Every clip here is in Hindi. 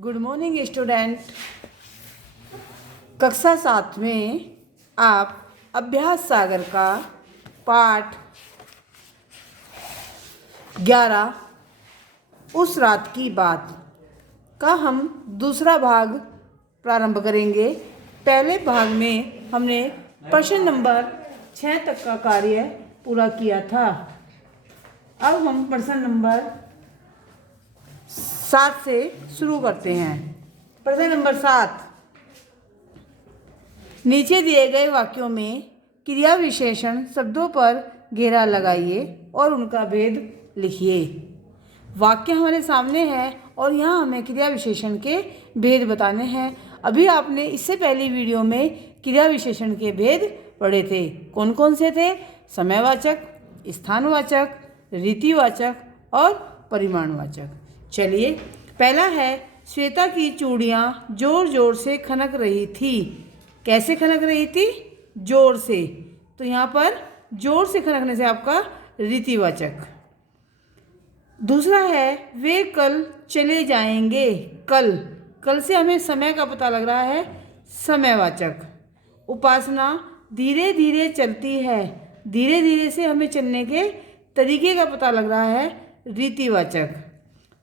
Good morning student. कक्षा 7 में आप अभ्यास सागर का पाठ 11 उस रात की बात का हम दूसरा भाग प्रारंभ करेंगे। पहले भाग में हमने प्रश्न नंबर 6 तक का कार्य पूरा किया था। अब हम प्रश्न नंबर 7 से शुरू करते हैं। प्रश्न नंबर 7, नीचे दिए गए वाक्यों में क्रिया विशेषण शब्दों पर घेरा लगाइए और उनका भेद लिखिए। वाक्य हमारे सामने है और यहाँ हमें क्रिया विशेषण के भेद बताने हैं। अभी आपने इससे पहली वीडियो में क्रिया विशेषण के भेद पढ़े थे। कौन कौन से थे? समयवाचक, स्थानवाचक, रीतिवाचक और परिमाणवाचक। चलिए, पहला है, श्वेता की चूड़ियाँ जोर जोर से खनक रही थी। कैसे खनक रही थी? जोर से। तो यहाँ पर जोर से खनकने से आपका रीतिवाचक। दूसरा है, वे कल चले जाएंगे। कल से हमें समय का पता लग रहा है, समयवाचक। उपासना धीरे धीरे चलती है। धीरे धीरे से हमें चलने के तरीके का पता लग रहा है, रीतिवाचक।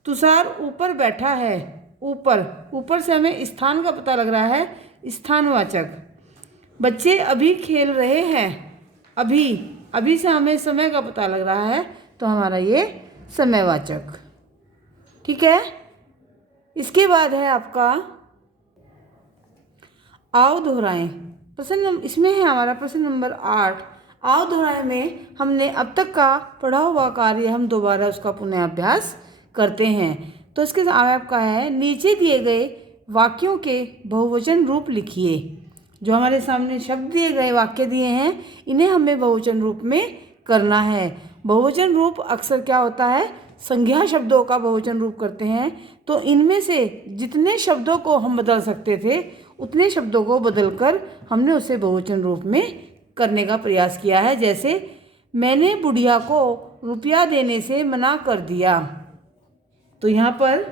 तुषार ऊपर बैठा है। ऊपर से हमें स्थान का पता लग रहा है, स्थानवाचक। बच्चे अभी खेल रहे हैं। अभी से हमें समय का पता लग रहा है, तो हमारा ये समयवाचक। ठीक है। इसके बाद है आपका आओ दोहराएं। इसमें है हमारा प्रश्न नंबर 8। आओ दोहराएं में हमने अब तक का पढ़ा हुआ कार्य हम दोबारा उसका पुनः अभ्यास करते हैं। तो इसके सामने आपका है, नीचे दिए गए वाक्यों के बहुवचन रूप लिखिए। जो हमारे सामने शब्द दिए गए, वाक्य दिए हैं, इन्हें हमें बहुवचन रूप में करना है। बहुवचन रूप अक्सर क्या होता है, संज्ञा शब्दों का बहुवचन रूप करते हैं। तो इनमें से जितने शब्दों को हम बदल सकते थे, उतने शब्दों को बदलकर हमने उसे बहुवचन रूप में करने का प्रयास किया है। जैसे, मैंने बुढ़िया को रुपया देने से मना कर दिया। तो यहाँ पर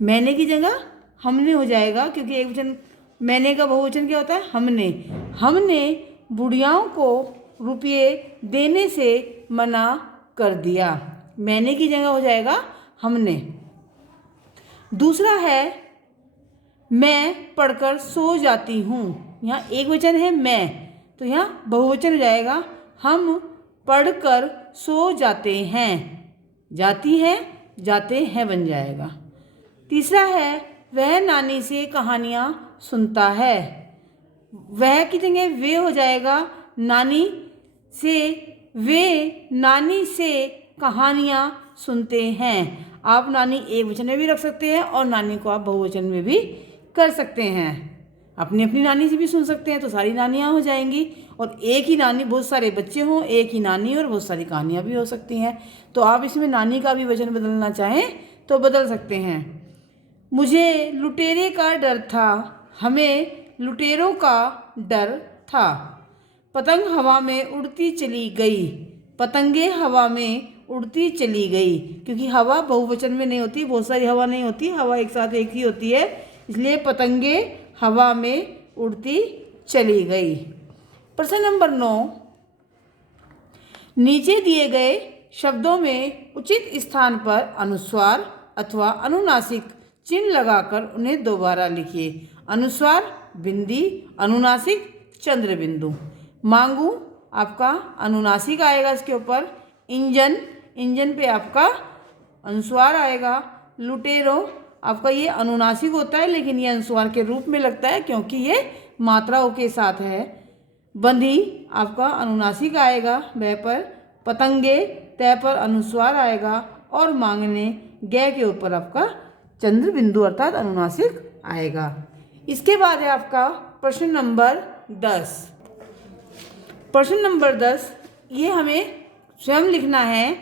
मैंने की जगह हमने हो जाएगा, क्योंकि एक वचन मैंने का बहुवचन क्या होता है, हमने बुढ़ियाओं को रुपये देने से मना कर दिया। मैंने की जगह हो जाएगा हमने। दूसरा है, मैं पढ़कर सो जाती हूँ। यहाँ एक वचन है मैं, तो यहाँ बहुवचन हो जाएगा, हम पढ़कर सो जाते हैं। जाती है, जाते हैं बन जाएगा। तीसरा है, वह नानी से कहानियाँ सुनता है। वह की जगह वे हो जाएगा, वे नानी से कहानियाँ सुनते हैं। आप नानी एक वचन में भी रख सकते हैं और नानी को आप बहुवचन में भी कर सकते हैं। अपनी अपनी नानी से भी सुन सकते हैं, तो सारी नानियाँ हो जाएंगी। और एक ही नानी, बहुत सारे बच्चे हों, एक ही नानी और बहुत सारी कहानियाँ भी हो सकती हैं। तो आप इसमें नानी का भी वचन बदलना चाहें तो बदल सकते हैं। मुझे लुटेरे का डर था। हमें लुटेरों का डर था। पतंग हवा में उड़ती चली गई। पतंगे हवा में उड़ती चली गई। क्योंकि हवा बहुवचन में नहीं होती, बहुत सारी हवा नहीं होती, हवा एक साथ एक ही होती है, इसलिए पतंगे हवा में उड़ती चली गई। प्रश्न नंबर 9, नीचे दिए गए शब्दों में उचित स्थान पर अनुस्वार अथवा अनुनासिक चिन्ह लगाकर उन्हें दोबारा लिखिए। अनुस्वार बिंदी, अनुनासिक चंद्र बिंदु। मांगू आपका अनुनासिक आएगा इसके ऊपर। इंजन पे आपका अनुस्वार आएगा। लुटेरो आपका ये अनुनासिक होता है, लेकिन ये अनुस्वार के रूप में लगता है क्योंकि ये मात्राओं के साथ है। बंधी आपका अनुनासिक आएगा वह पर। पतंगे तय पर अनुस्वार आएगा और मांगने गे के ऊपर आपका चंद्र बिंदु अर्थात अनुनासिक आएगा। इसके बाद है आपका प्रश्न नंबर 10। प्रश्न नंबर 10, ये हमें स्वयं लिखना है।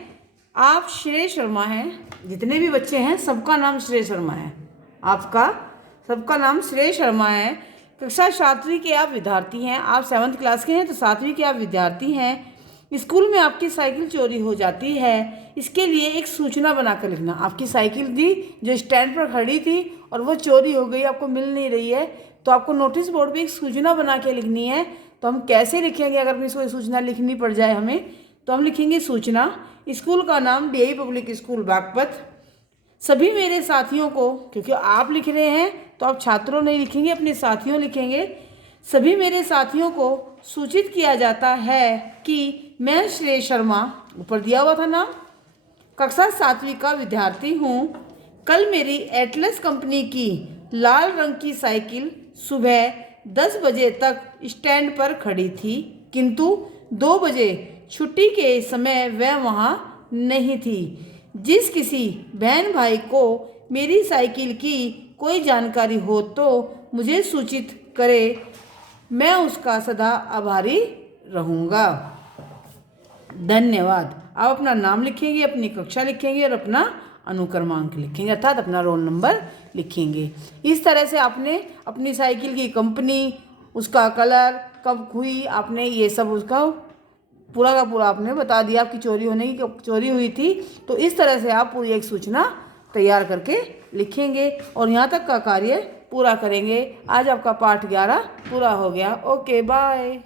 आप श्रेय शर्मा हैं। जितने भी बच्चे हैं सबका नाम श्रेय शर्मा है। आपका सबका नाम श्रेय शर्मा है। कक्षा 7वीं के आप विद्यार्थी हैं। आप 7th क्लास के हैं, तो 7वीं के आप विद्यार्थी हैं। स्कूल में आपकी साइकिल चोरी हो जाती है, इसके लिए एक सूचना बनाकर लिखना। आपकी साइकिल थी जो स्टैंड पर खड़ी थी और वो चोरी हो गई, आपको मिल नहीं रही है, तो आपको नोटिस बोर्ड पे एक सूचना बना के लिखनी है। तो हम कैसे लिखेंगे अगर इसको सूचना लिखनी पड़ जाए हमें, तो हम लिखेंगे सूचना, स्कूल का नाम डीआई पब्लिक स्कूल बागपत, सभी मेरे साथियों को, क्योंकि आप लिख रहे हैं तो आप छात्रों नहीं लिखेंगे, अपने साथियों लिखेंगे। सभी मेरे साथियों को सूचित किया जाता है कि मैं श्रेय शर्मा, ऊपर दिया हुआ था नाम, कक्षा 7वीं का विद्यार्थी हूँ। कल मेरी एटलस कंपनी की लाल रंग की साइकिल सुबह 10 बजे तक स्टैंड पर खड़ी थी, किंतु 2 बजे छुट्टी के समय वह वहाँ नहीं थी। जिस किसी बहन भाई को मेरी साइकिल की कोई जानकारी हो तो मुझे सूचित करे, मैं उसका सदा आभारी रहूँगा। धन्यवाद। आप अपना नाम लिखेंगे, अपनी कक्षा लिखेंगे और अपना अनुक्रमांक लिखेंगे, अर्थात अपना रोल नंबर लिखेंगे। इस तरह से आपने अपनी साइकिल की कंपनी, उसका कलर, कब हुई, आपने ये सब उसका पूरा का पूरा आपने बता दिया। आपकी चोरी होने की कब चोरी हुई थी, तो इस तरह से आप पूरी एक सूचना तैयार करके लिखेंगे और यहाँ तक का कार्य पूरा करेंगे। आज आपका पाठ 11 पूरा हो गया। Okay, bye.